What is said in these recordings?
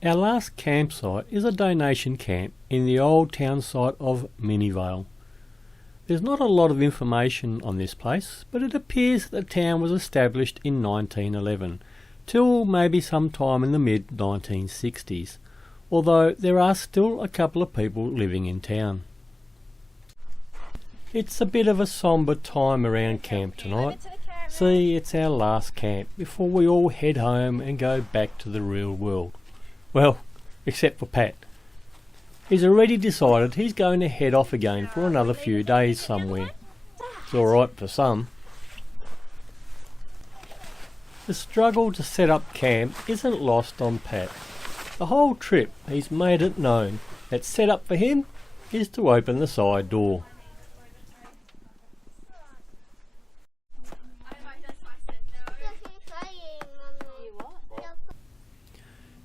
Our last campsite is a donation camp in the old town site of Minivale. There's not a lot of information on this place, but it appears that the town was established in 1911, till maybe sometime in the mid-1960s, although there are still a couple of people living in town. It's a bit of a sombre time around camp tonight. See, it's our last camp before we all head home and go back to the real world. Well, except for Pat. He's already decided he's going to head off again for another few days somewhere. It's alright for some. The struggle to set up camp isn't lost on Pat. The whole trip he's made it known that set up for him is to open the side door.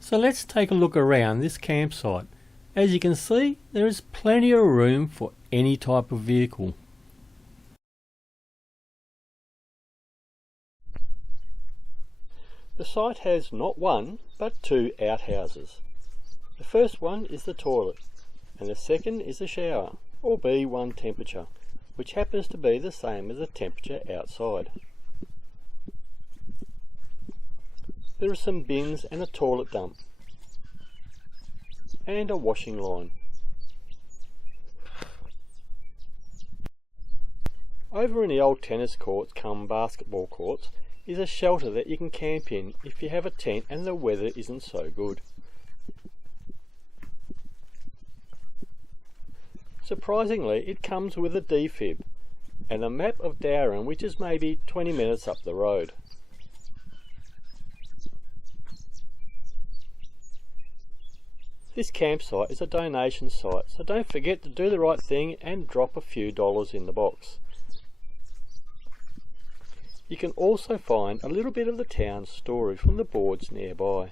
So let's take a look around this campsite. As you can see, there is plenty of room for any type of vehicle. The site has not one, but two outhouses. The first one is the toilet, and the second is the shower, or B1 temperature, which happens to be the same as the temperature outside. There are some bins and a toilet dump, and a washing line. Over in the old tennis courts cum basketball courts is a shelter that you can camp in if you have a tent and the weather isn't so good. Surprisingly, it comes with a defib and a map of Darren, which is maybe 20 minutes up the road. This campsite is a donation site, so don't forget to do the right thing and drop a few dollars in the box. You can also find a little bit of the town's story from the boards nearby.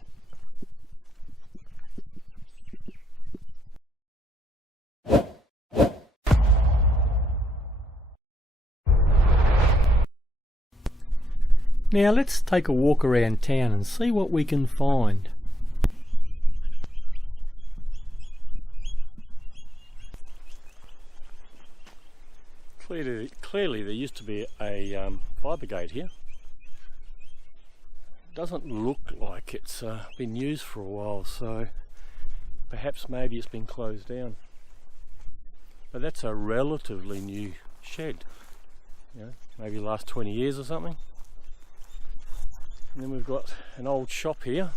Now let's take a walk around town and see what we can find. Clearly there used to be a fire brigade here. Doesn't look like it's been used for a while, so perhaps maybe it's been closed down. But that's a relatively new shed, you know, maybe the last 20 years or something. And then we've got an old shop here.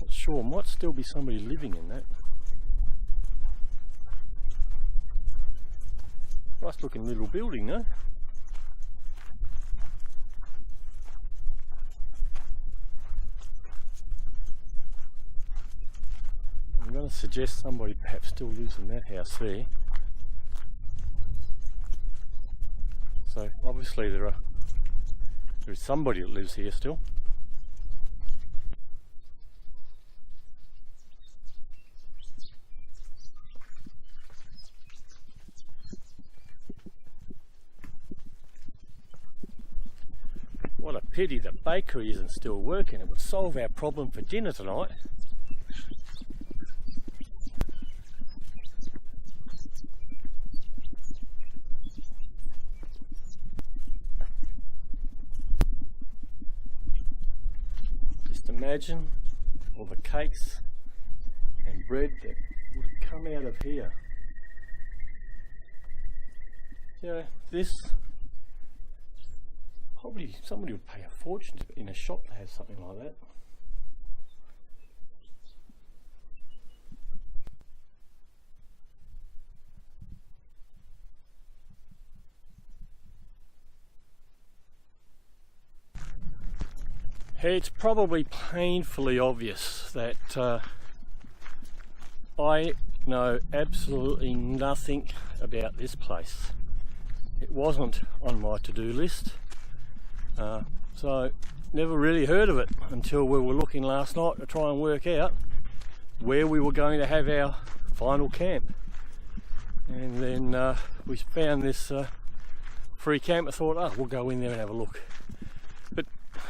Not sure, might still be somebody living in that. Nice looking little building though. I'm going to suggest somebody perhaps still lives in that house there. So obviously there is somebody that lives here still. What a pity the bakery isn't still working. It would solve our problem for dinner tonight. Just imagine all the cakes and bread that would come out of here. You know, this probably somebody would pay a fortune in a shop to have something like that. It's probably painfully obvious that I know absolutely nothing about this place. it wasn't on my to-do list, so never really heard of it until we were looking last night to try and work out where we were going to have our final camp. And then we found this free camp. I thought, oh, we'll go in there and have a look. But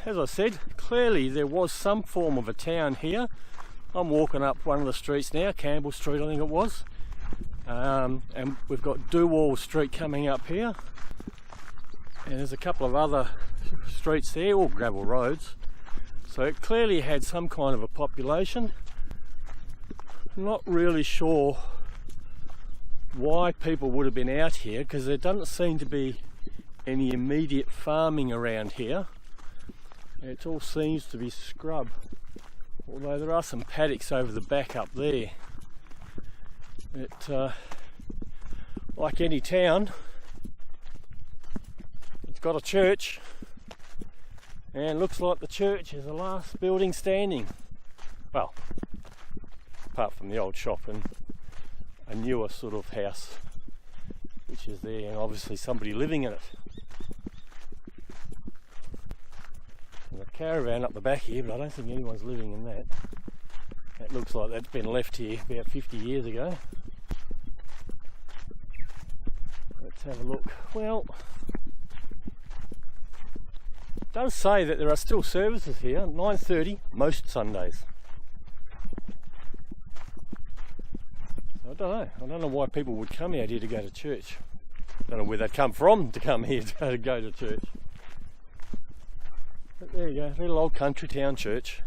as I said, clearly there was some form of a town here. I'm walking up one of the streets now, Campbell Street I think it was, and we've got Dewall Street coming up here, and there's a couple of other streets there, all gravel roads, so it clearly had some kind of a population. Not really sure why people would have been out here, because there doesn't seem to be any immediate farming around here. It all seems to be scrub, although there are some paddocks over the back up there. It, like any town, it's got a church, and looks like the church is the last building standing. Well, apart from the old shop and a newer sort of house which is there, and obviously somebody living in it. And the caravan up the back here, but I don't think anyone's living in that. That looks like that's been left here about 50 years ago. Let's have a look. Well, it does say that there are still services here, 9:30 most Sundays. I don't know why people would come out here to go to church. I don't know where they'd come from to come here to go to church. But there you go, little old country town church.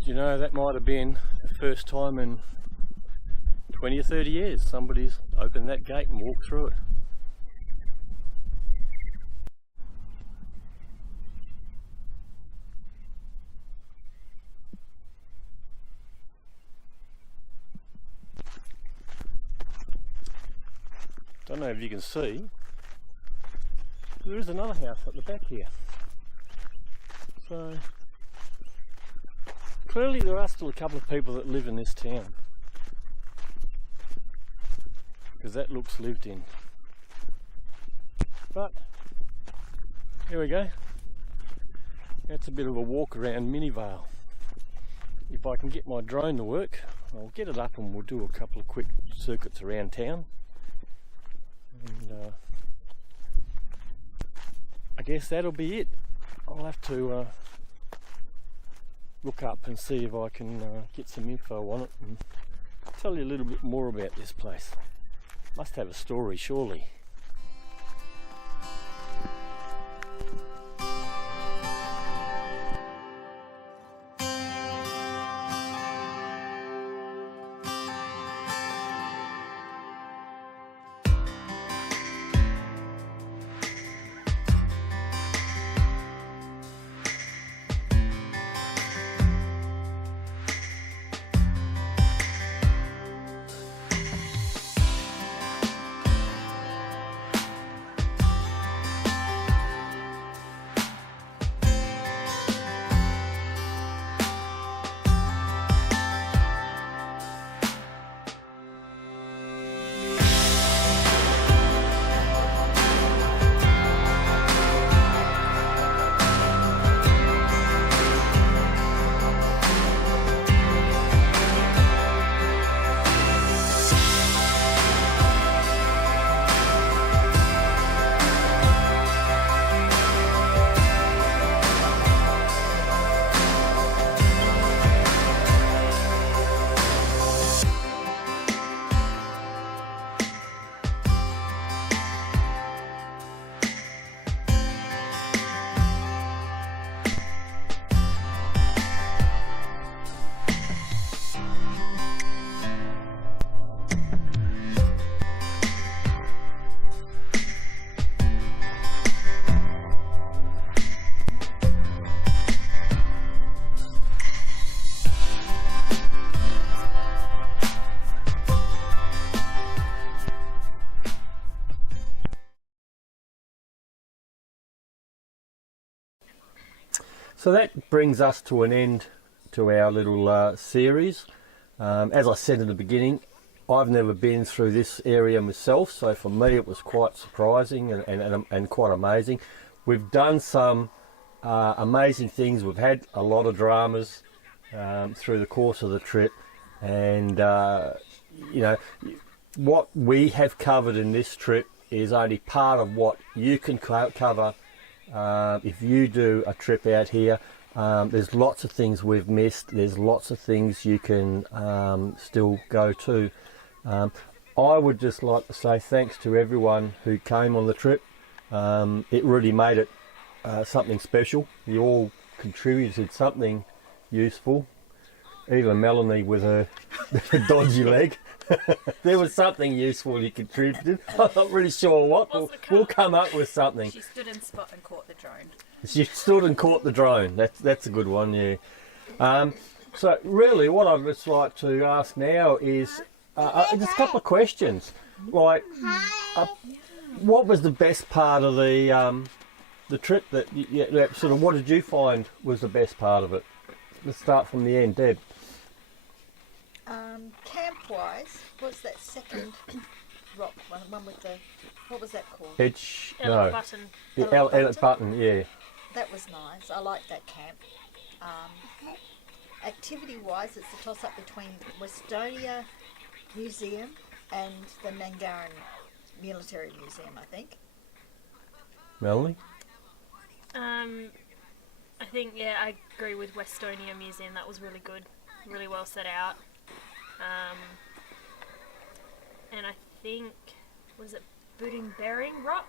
You know, that might have been the first time in 20 or 30 years somebody's opened that gate and walked through it. Don't know if you can see, there is another house at the back here. So clearly there are still a couple of people that live in this town, because that looks lived in. But here we go. That's a bit of a walk around Minivale. If I can get my drone to work, I'll get it up and we'll do a couple of quick circuits around town. And I guess that'll be it. I'll have to look up and see if I can get some info on it and tell you a little bit more about this place. Must have a story, surely. So that brings us to an end to our little series. As I said in the beginning, I've never been through this area myself, so for me it was quite surprising and quite amazing. We've done some amazing things. We've had a lot of dramas through the course of the trip, and you know, what we have covered in this trip is only part of what you can cover if you do a trip out here. There's lots of things we've missed. There's lots of things you can still go to. I would just like to say thanks to everyone who came on the trip. It really made it something special. You all contributed something useful. Even Melanie with her dodgy leg. There was something useful you contributed. I'm not really sure what. We'll come up with something. She stood in spot and caught the drone. She stood and caught the drone. That's a good one, yeah. So really what I'd just like to ask now is just a couple of questions. Like, what was the best part of the trip? That sort of, what did you find was the best part of it? Let's start from the end, Deb. Camp-wise, what's that second rock one with the, what was that called? Elliot Button. The Elliot Button, yeah. That was nice. I liked that camp. Activity-wise, it's a toss-up between Westonia Museum and the Nangaran Military Museum, I think. Melanie? I think, yeah, I agree with Westonia Museum. That was really good. Really well set out. And I think, was it Bering Rock?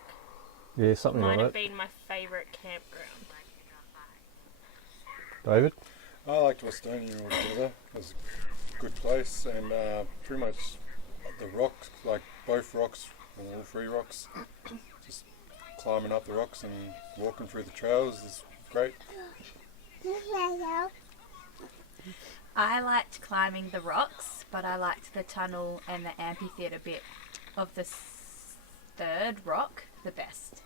Yeah, something like that. Might have been my favourite campground. David? I liked Westonia altogether. It was a good place, and pretty much the rocks, like both rocks, or all three rocks, just climbing up the rocks and walking through the trails is great. I liked climbing the rocks, but I liked the tunnel and the amphitheatre bit of the third rock the best.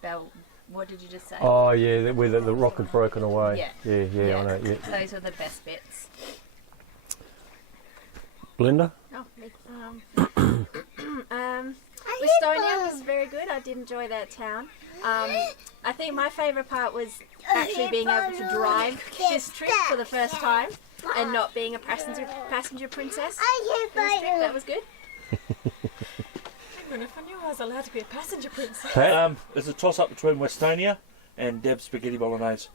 Bell, what did you just say? Oh yeah, where the rock had broken away. Yeah, I know. Yeah. Those were the best bits. Belinda? Oh, me. Westonia was very good. I did enjoy that town. I think my favourite part was actually being able to drive this trip for the first time and not being a passenger princess. That was good. If I knew I was allowed to be a passenger princess. There's a toss-up between Westonia and Deb's spaghetti bolognese.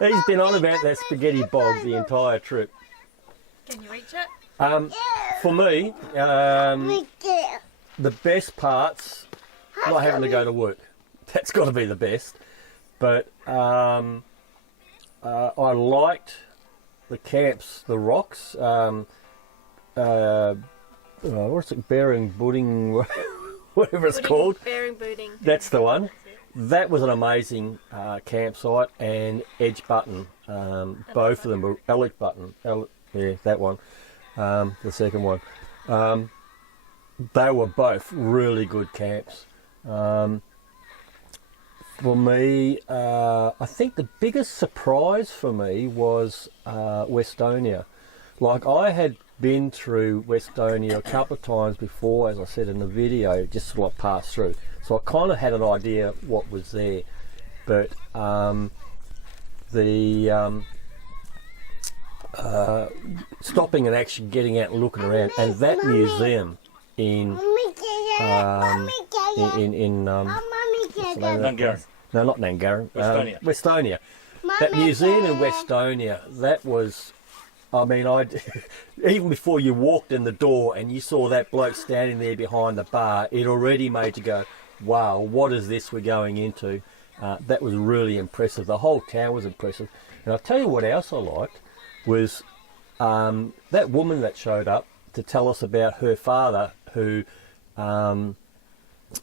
He's been on about that spaghetti bog the entire trip. Can you reach it? For me, the best part's not having to go to work. That's got to be the best. But I liked the camps, the rocks. What's it? Bering Budding, whatever it's called. Bering Booting. That's the one. That was an amazing campsite, and Edge Button. Both of them were Elliot Button. Yeah, that one. The second one. They were both really good camps. For me, I think the biggest surprise for me was Westonia. Like, I had been through Westonia a couple of times before, as I said in the video, just sort of passed through. So I kind of had an idea what was there. But stopping and actually getting out and looking around, and that museum in Nangaran. No, not Nangaran. Westonia. Westonia. That museum in Westonia, that was, I mean, even before you walked in the door and you saw that bloke standing there behind the bar, it already made you go, wow, what is this we're going into? That was really impressive. The whole town was impressive. And I'll tell you what else I liked was that woman that showed up to tell us about her father who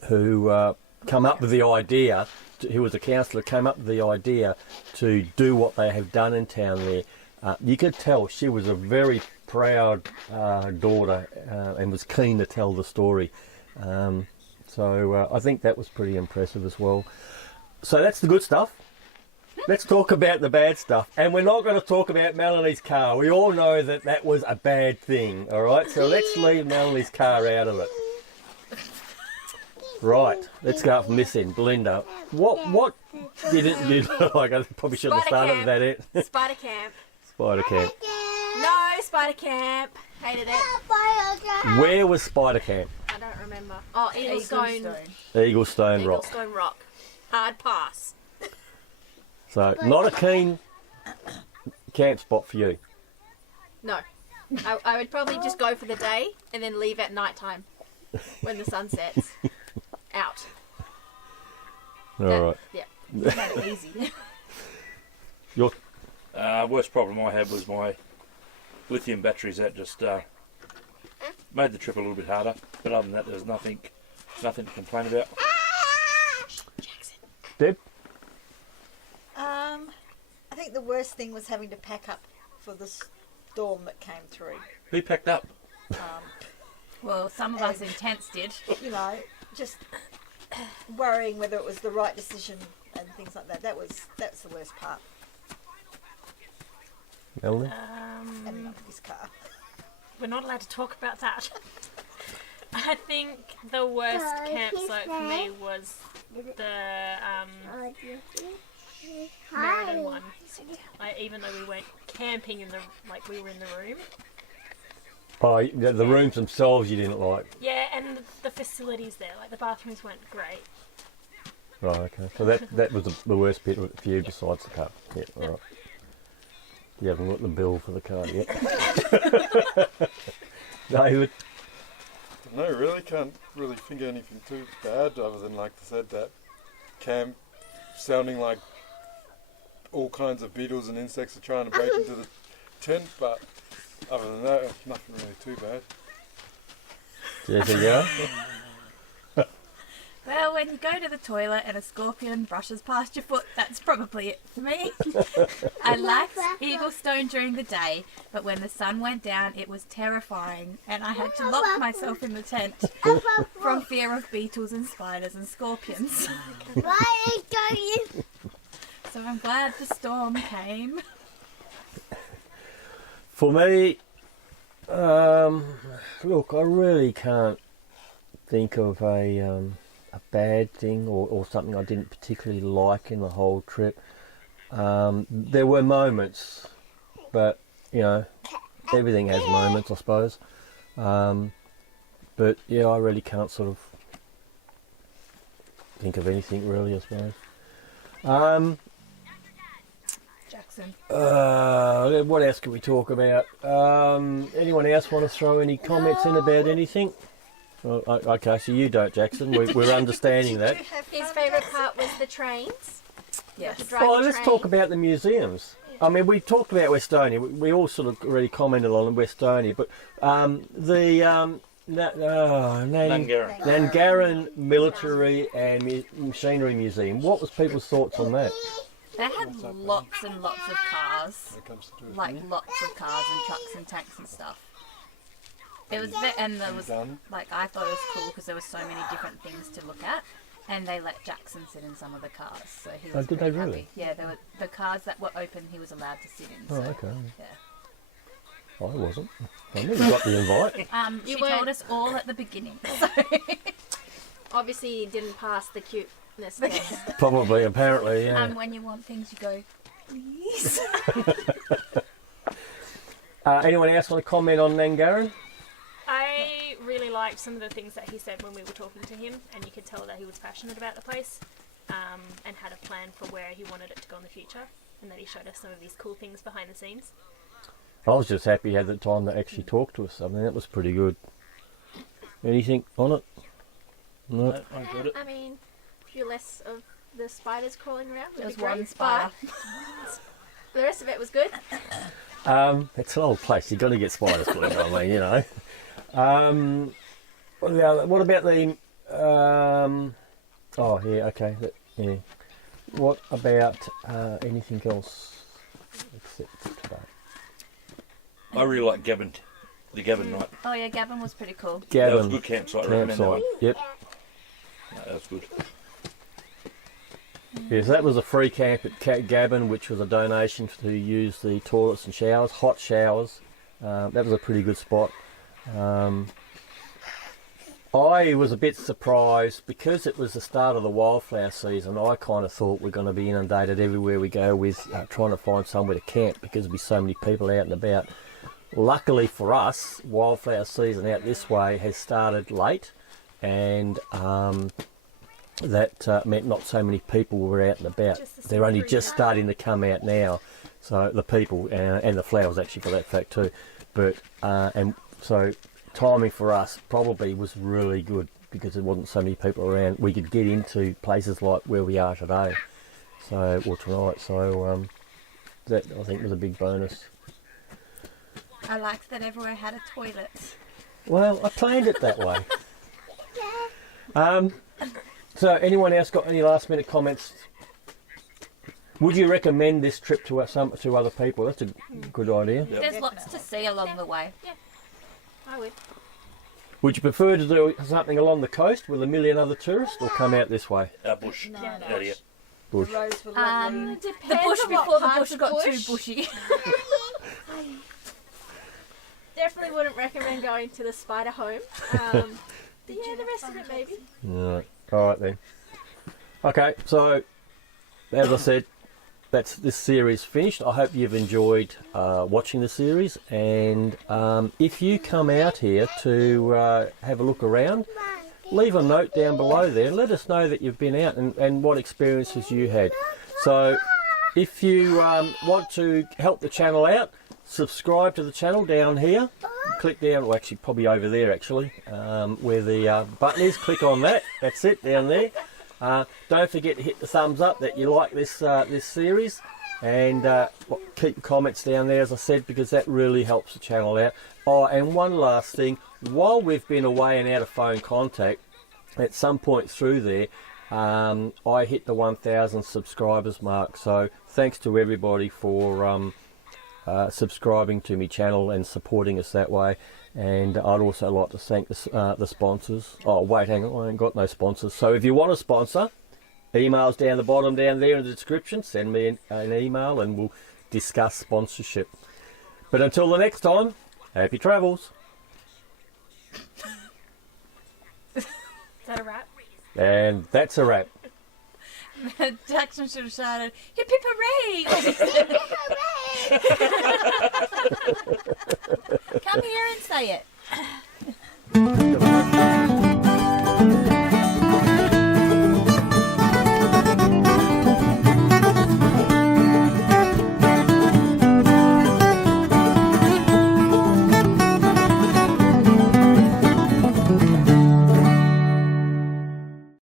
come up with the idea, who was a councillor, came up with the idea to do what they have done in town there. You could tell she was a very proud daughter and was keen to tell the story. So I think that was pretty impressive as well. So that's the good stuff. let's talk about the bad stuff. And we're not going to talk about Melanie's car. We all know that that was a bad thing, all right? So let's leave Melanie's car out of it. Right, let's go from this end. Belinda, what didn't you like? I probably shouldn't have started with that end. Spider camp. Spider camp. No, spider camp. Hated it. Where was Spider camp? I don't remember. Oh, Eaglestone. Eaglestone Rock. Eaglestone Rock. Hard pass. So, not a keen camp spot for you. No. I would probably just go for the day and then leave at night time when the sun sets. Out. All right. Yeah. Made it easy. Your Worst problem I had was my lithium batteries. That just made the trip a little bit harder. But other than that, there's nothing to complain about. Deb? I think the worst thing was having to pack up for the storm that came through. Who packed up? Well, some of us in tents did. You know, just worrying whether it was the right decision and things like that. That's the worst part. Melanie? Ending up with his car. We're not allowed to talk about that. I think the worst campsite for me was the Meriden one. Even though we weren't camping in the, like we were in the room. Oh, the rooms themselves you didn't like? Yeah, and the facilities there, like the bathrooms weren't great. Right, okay. So that was the worst bit for you besides the car? Yeah, all right. You haven't got the bill for the car yet? David? No, really can't really think of anything too bad other than, like I said, that camp sounding like all kinds of beetles and insects are trying to break into the tent, but other than that, nothing really too bad. Yes, yeah. Well, when you go to the toilet and a scorpion brushes past your foot, that's probably it for me. I liked Eaglestone during the day, but when the sun went down, it was terrifying, and I had to lock myself in the tent from fear of beetles and spiders and scorpions. So I'm glad the storm came. For me, look, I really can't think of a bad thing or something I didn't particularly like in the whole trip. There were moments, but you know, everything has moments, I suppose. But yeah, I really can't sort of think of anything really, I suppose. Jackson. What else can we talk about? Anyone else want to throw any comments in about anything? Oh, okay, so you don't, Jackson. We're understanding that. His favourite part was the trains. Yes. Oh, let's talk about the museums. I mean, we talked about Westonia. We all sort of already commented on Westonia, but the Nangaran Military and Machinery Museum. What was people's thoughts on that? They had lots and lots of cars, like lots of cars and trucks and tanks and stuff. It was, and there was like I thought it was cool because there were so many different things to look at, and they let Jackson sit in some of the cars, so he was did they pretty really? happy. Yeah, there were the cars that were open. He was allowed to sit in. So, Oh, okay. Yeah. I wasn't. I never got the invite. She told us all at the beginning. So. Obviously, he didn't pass the cuteness test. Probably, apparently, yeah. When you want things, you go, please. Anyone else want to comment on Nangaran? I really liked some of the things that he said when we were talking to him, and you could tell that he was passionate about the place and had a plan for where he wanted it to go in the future, and that he showed us some of these cool things behind the scenes. I was just happy he had the time to actually talk to us. I mean, that was pretty good. Anything on it? No. I enjoyed it. I mean, a few less of the spiders crawling around. There was Would be great, one spider. but the rest of it was good. It's an old place. You've got to get spiders put in. I mean, you know. What about the? Oh, yeah. Okay. Yeah. What about anything else except for today? I really like Gavin, the Gavin night. Oh yeah, Gavin was pretty cool. That was Gavin. a good campsite. I recommend that one. Yep. No, that was good. Yes, that was a free camp at Gabon, which was a donation to use the toilets and showers, hot showers. That was a pretty good spot. I was a bit surprised because it was the start of the wildflower season. I kind of thought we're going to be inundated everywhere we go with trying to find somewhere to camp because there'd be so many people out and about. Luckily for us, wildflower season out this way has started late, and that meant not so many people were out and about. They're only just starting to come out now, so the people and the flowers actually for that fact too. But and so timing for us probably was really good because there wasn't so many people around. We could get into places like where we are today, or tonight. So that I think was a big bonus. I liked that everywhere had a toilet. Well, I planned it that way. So anyone else got any last minute comments? Would you recommend this trip to other people? That's a good idea. There's lots to see along the way. Yeah, I would. Would you prefer to do something along the coast with a million other tourists, or come out this way? Bush. No. Out here. Bush. The roads were lovely. The bush on what before the part bush of got bush. too bushy. Definitely wouldn't recommend going to the spider home. But yeah, the rest of it maybe. Right. All right then. Okay, so as I said, that's this series finished. I hope you've enjoyed watching the series, and if you come out here to have a look around, leave a note down below there. Let us know that you've been out and what experiences you had. So if you want to help the channel out, subscribe to the channel down here. Click down, or actually probably over there actually, where the button is. Click on that. That's it, down there. Don't forget to hit the thumbs up that you like this this series, and keep comments down there, as I said, because that really helps the channel out. Oh, and one last thing, while we've been away and out of phone contact, at some point through there, I hit the 1,000 subscribers mark. So thanks to everybody for subscribing to my channel and supporting us that way. And I'd also like to thank the sponsors. Oh wait, hang on, I ain't got no sponsors. So if you want a sponsor, email's down the bottom down there in the description. Send me an email and we'll discuss sponsorship. But until the next time, happy travels. Is that a wrap? And that's a wrap. Jackson should have shouted, hip hip hooray!